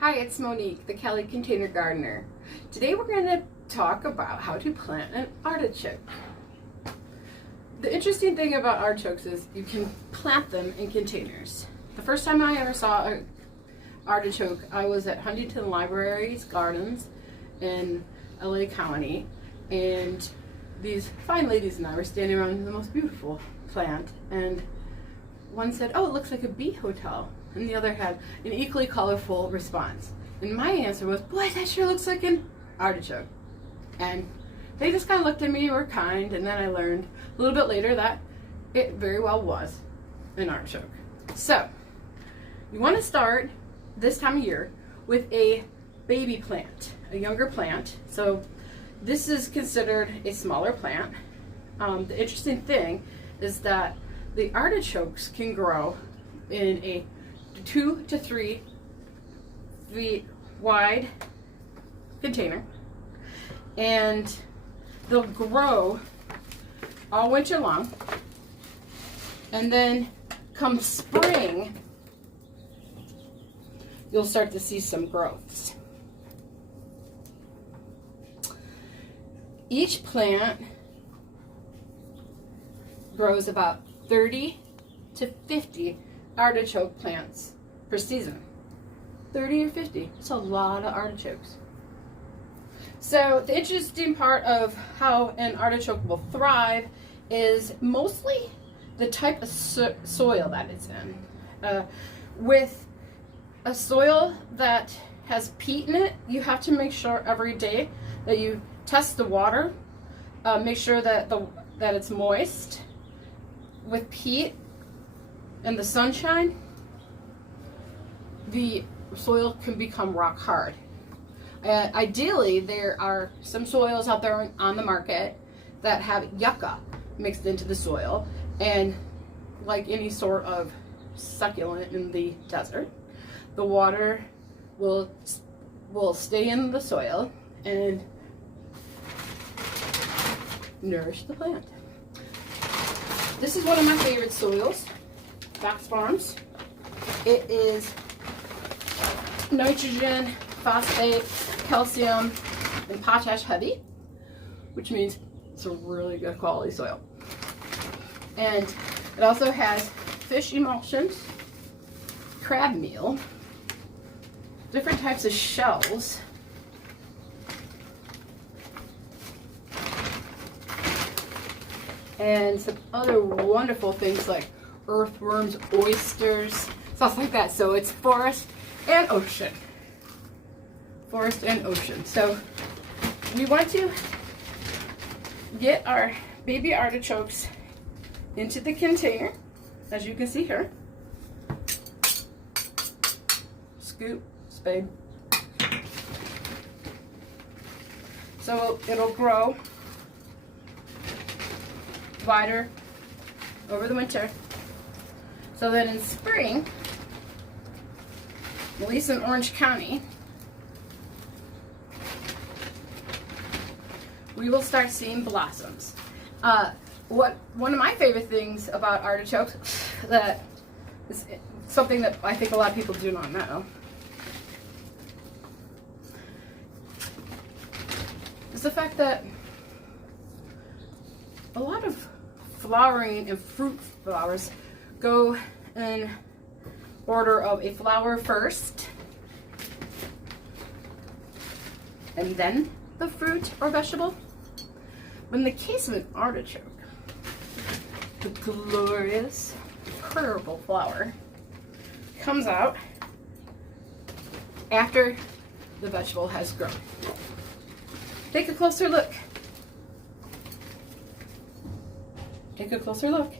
Hi, it's Monique, the Cali Container Gardener. Today we're going to talk about how to plant an artichoke. The interesting thing about artichokes is you can plant them in containers. The first time I ever saw an artichoke, I was at Huntington Library's Gardens in LA County, and these fine ladies and I were standing around the most beautiful plant, and one said, "Oh, it looks like a bee hotel," and the other had an equally colorful response. And my answer was, "Boy, that sure looks like an artichoke." And they just kind of looked at me, were kind, and then I learned a little bit later that it very well was an artichoke. So, you want to start this time of year with a baby plant, a younger plant. So this is considered a smaller plant. The interesting thing is that the artichokes can grow in a 2 to 3 feet wide container, and they'll grow all winter long, and then come spring you'll start to see some growths. Each plant grows about 30 to 50 artichoke plants per season. 30 or 50, it's a lot of artichokes. So the interesting part of how an artichoke will thrive is mostly the type of soil that it's in. With a soil that has peat in it, you have to make sure every day that you test the water, make sure that that it's moist. With peat and the sunshine, the soil can become rock hard. Ideally, there are some soils out there on the market that have yucca mixed into the soil, and like any sort of succulent in the desert, the water will stay in the soil and nourish the plant. This is one of my favorite soils, Fox Farms. It is nitrogen, phosphate, calcium, and potash heavy, which means it's a really good quality soil. And it also has fish emulsions, crab meal, different types of shells, and some other wonderful things like earthworms, oysters, stuff like that. So it's forest and ocean. Forest and ocean. So we want to get our baby artichokes into the container, as you can see here. Scoop, spade. So it'll grow wider over the winter. So then in spring, at least in Orange County, we will start seeing blossoms. One of my favorite things about artichokes, that is something that I think a lot of people do not know, is the fact that a lot of flowering and fruit flowers go in order of a flower first, and then the fruit or vegetable. But in the case of an artichoke, the glorious purple flower comes out after the vegetable has grown. Take a closer look. Take a closer look.